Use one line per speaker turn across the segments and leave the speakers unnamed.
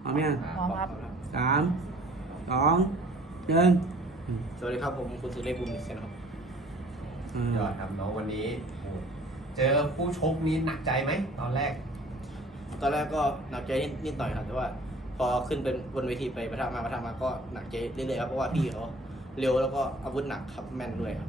พร้อมยัง
พร้อมครับ
3 2 1
สวัสดีครับผมคุณสุเรศบุญมิเซนครับ
ยอดครับน้องวันนี้เจอผู้ชกนี้หนักใจไหมตอนแรก
ตอนแรกก็หนักใจนิดหน่อยครับแต่ว่าพอขึ้นเป็นบนเวทีไปประทะมาก็หนักใจเรื่อยๆครับเพราะว่าพี่เขาเร็วแล้วก็อาวุธหนักครับแม่นด้วยครับ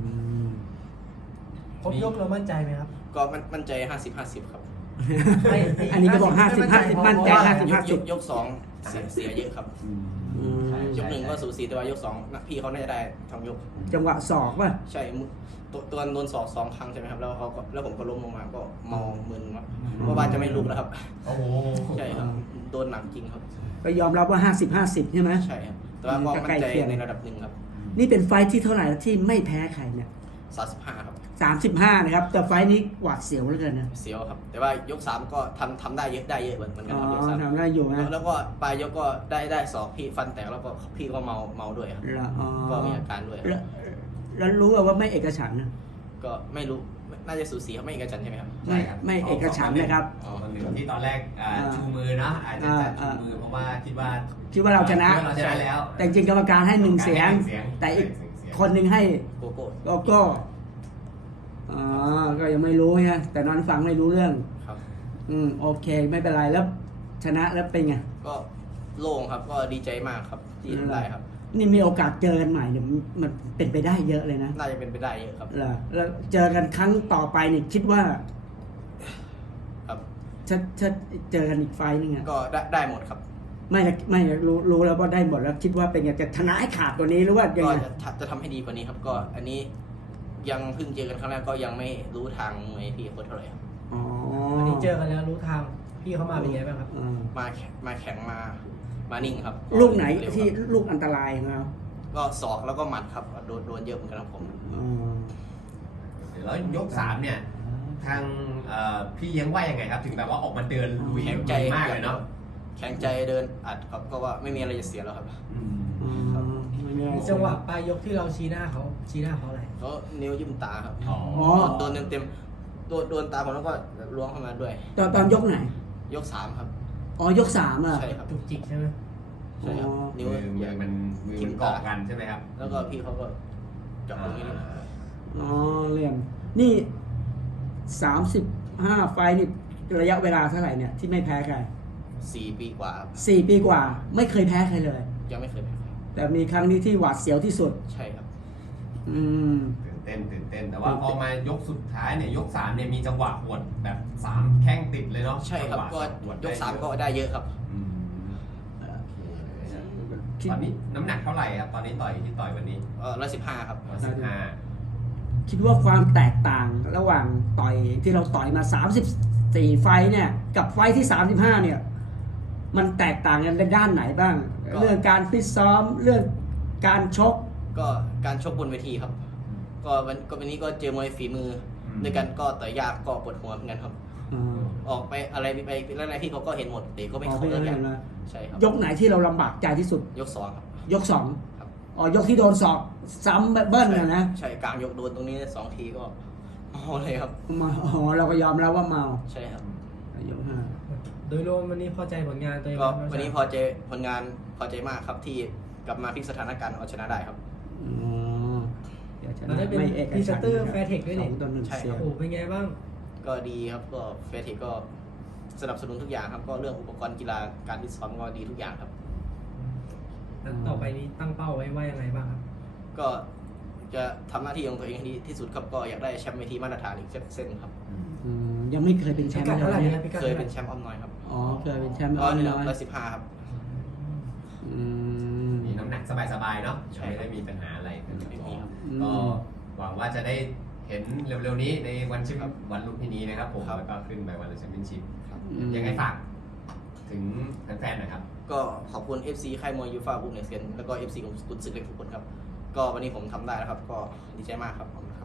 ครบยกเรามั่นใจไหมครับ
ก็มั่นใจ50-50ครับ
อันนี้ก็บอก50-50มั่นใจ50-50
ยกสองเสียเยอะครับยกหนึ่งก็สูสีแต่ว่ายกสองพี่เขาน่าจะได้ทั้งยก
จังหวะศอกป่ะ
ใช่ตัวโดนศอก2 ครั้งใช่ไหมครับแล้วผมก็ล้มลงมาก็มองมึนครับเพราะว่าจะไม่ลุกแล้วครับ
โอ้โห
ใช่ครับโดนหนักจริงครับ
ก็ยอมรับว่า50-50ใช่ไหม
ใช่ครับแต่ว่าก็มั่นใจในระดับหนึ่งครับ
นี่เป็นไฟท์ที่เท่าไหร่แล้วที่ไม่แพ้ใครเนี่ย
35ครับ
35นะครับแต่ไฟท์นี้หวาดเสียวเหลือเกินนะ
เสียวครับแต่ว่ายก3ก็ทำได้เยอะเหมือนกัน
อ๋อ
ครับยก3
ทำได้อยู่นะ
แล้วก็ปลายยกก็ได้ศอกพี่ฟันแตกแล้วก็พี่ก็เมาด้วยครับ
แล้วอ๋อ
ก็มีอาการด้วยครับ
แล้วรู้ว่าไม่เอกฉันท์นะ
ก็ไม่รู้น่าจะสูสีครับไม่เอกฉันท์ใช่ไหมครับ
ไม่เอกฉันท์นะครับ
คนหนึ่งที่ตอนแรกชูมือเนาะอาจจะจัดชูมือเพราะว่าคิดว่า
เราชนะ
เราชนะแล้ว
แต่จริงๆกรรมการให้1 เสียง แต่อีกคนหนึ่งให้
โกโก้
ก็อ๋อก็ยังไม่รู้ฮะแต่นอนฟังไม่รู้เรื่อง
ครับ
โอเคไม่เป็นไรแล้วชนะแล้วเป็นไง
ก็โล่งครับก็ดีใจมากครับที่ทำได้ครับ
นี่มีโอกาสเจอกันใหม่เนี่ยมันเป็นไปได้เยอะเลยนะ
น่าจะเป็นไปได้เยอะครับ
เหรอแล้วเจอกันครั้งต่อไปเนี่ยคิดว่า
ครับ
จะเจอกันอีกไฟล์นึงอะ
ก็ได้หมดครับ
ไม่รู้แล้วว่าได้หมดแล้วคิดว่าเป็นไงจะชนะให้ขาดตัวนี้หรือว่ายัง
ก็
ไง
จะทำให้ดีกว่านี้ครับก็อันนี้ยังเพิ่งเจอกันครั้งแรกก็ยังไม่รู้ทางมวยพี่โคตรเท่าไหร่ครับ
อ๋อ
วันนี้เจอกันแล้วรู้ทางพี่เขามาเป็นไงบ้างครับ
อ่า
มาแข็งมานิ่งครับ
ลูกไหน
เร็ว
ที่
ครับ
ลูกอันตรายของเรา
ก็ศอกแล้วก็หมัดครับโดนเยอะเหมือนกันครับผม
อ๋อ
แล้วยก3เนี่ยทางพี่เลี้ยงว่ายังไงครับ ถึงแบบว่าออกมาเดินลุย
แข็งใจ
มากเลยเนาะ
แข็งใจเดินอัดครับก็ว่าไม่มีอะไรจะเสียแล้วครับ
อืม
อ๋อไม่ได้
จังหวะปลายยกที่เราชี้หน้าเขาอะไร
ก็นิ้วยิ้มตาครับ
อ๋อ
โดนเต็มโดนตาผมแล้วก็ล้วงเข้ามาด้วย
ตอนยกไหน
ยก3ครับ
อ๋อยก3อ่ะ
ใช่ครับ
จุกจิกใช่ไหม
ใช่ครับ
อ๋อ
นิ้ว
มือมันเกาะกันใช่ไหมครับ
แล้วก็พี่เขาก็จับตรงนี้เลย
อ๋อเรียนนี่35 ไฟล์นี่ระยะเวลาเท่าไหร่เนี่ยที่ไม่แพ้ใคร
4 ปีกว่าครับ
4 ปีกว่าไม่เคยแพ้ใครเลย
ยังไม่เคยแพ้ใคร
แต่มีครั้งนี้ที่หวาดเสียวที่สุด
ใช่ครับ
อืม
ตื่นเต้นแต่ว่าพอมายกสุดท้ายเนี่ยยก3เนี่ยมีจังหวะหวดแบบ3แข้งติดเลยเนาะ
ใช่ครับ
จังห
ก็
วะหวด
ยก3ก็ได้เยอะครับ
อืมตอนนี้น้ำหนักเท่าไหร่ครับตอนนี้ต่อยวันนี้
115ครับ
115
คิดว่าความแตกต่างระหว่างต่อยที่เราต่อยมา34 ไฟล์เนี่ยกับไฟล์ที่35เนี่ยมันแตกต่างกันในด้านไหนบ้าง
ก็
เรื่องการฟิตซ้อมเรื่องการชก
ก็การชกบนเวทีครับ ก็วันนี้ก็เจอมวยฝีมือด้วยกันก็ต่อยยากก็ปวดหัวเหมือนกันครับ ออกไปอะไรไปแล้วพี่เขาก็เห็นหมดแต่ก็ไม่เข้าเลยอย่างใช่ครับ
ยกไหนที่เราลำบากใจที่สุด
ยก2ครับ
ยก
ครับ
2อ๋อยกที่โดนศอกซ้ำเบิ้ลน่ะนะ
ใช่กลางยกโดนตรงนี้2 ทีก็เมาเลยครับ
มาอ๋อเราก็ยอมแล้วว่าเมา
ใช่ครับ
ยกห้า
โดยรวมวันนี้พอใจผลงานตัวเอง
ก็
ไหม
วันนี้พอใจผลงานพอใจมากครับที่กลับมาพลิกสถานการณ์เอาชนะได้ครับ
อ๋อเดี๋ยวช
เรา
นะ
ได้เป็น
ไม่เอก
พรีเซ
ฉั
น
นท์
เตอร์
นะครับ
แฟร์เทคด้วยนี่
2-1
ใช่
เสีย
ครับ
โอ้เป็นไงบ้าง
ก็ดีครับก็เฟทีก็สนับสนุนทุกอย่างครับก็เรื่องอุปกรณ์กีฬาการฟิตซ้อมก็ดีทุกอย่างครับ
ต่อไปนี้ตั้งเป้าไว้ว่ายังไงบ้างครับ
ก็จะทำหน้าที่ของตัวเองให้ดีที่สุดครับก็อยากได้แชมป์เวทีมาตรฐานอีกเส้นครับ
ยังไม่เคยเป็นแช
พิ
มป์
กัดเท่าไหร่
เลย
นะพิกัด
เคย
เท่าไห
เป็
ร่
นแชมป์อ้อมน้อยครับ
อ๋อเคยเป็นแชมป์
ก็
น้
115
อย
ครับ
อืม
มีน้ำหนักสบายๆเนาะ
ใช่
ไม่ได้มีปัญหาอะไร
ไม่มีครับ
ก็หวังว่าจะได้เห็นเร็วๆนี้ในวันชิปวันลุมพินีนะครับผม
ครับ
แล้วก็ขึ้นไปวันแชมเปี้ยนชิพ
ครับ
ยังไงฝากถึงแฟนๆหน่อยครับ
ก็ขอบคุณ FC ค่ายมวยยูฟ่าบุกเนเซียนแล้วก็ FC ของกุนศึกเล็กทุกคนครับก็วันนี้ผมทำได้แล้วครับก็ดีใจมากครับ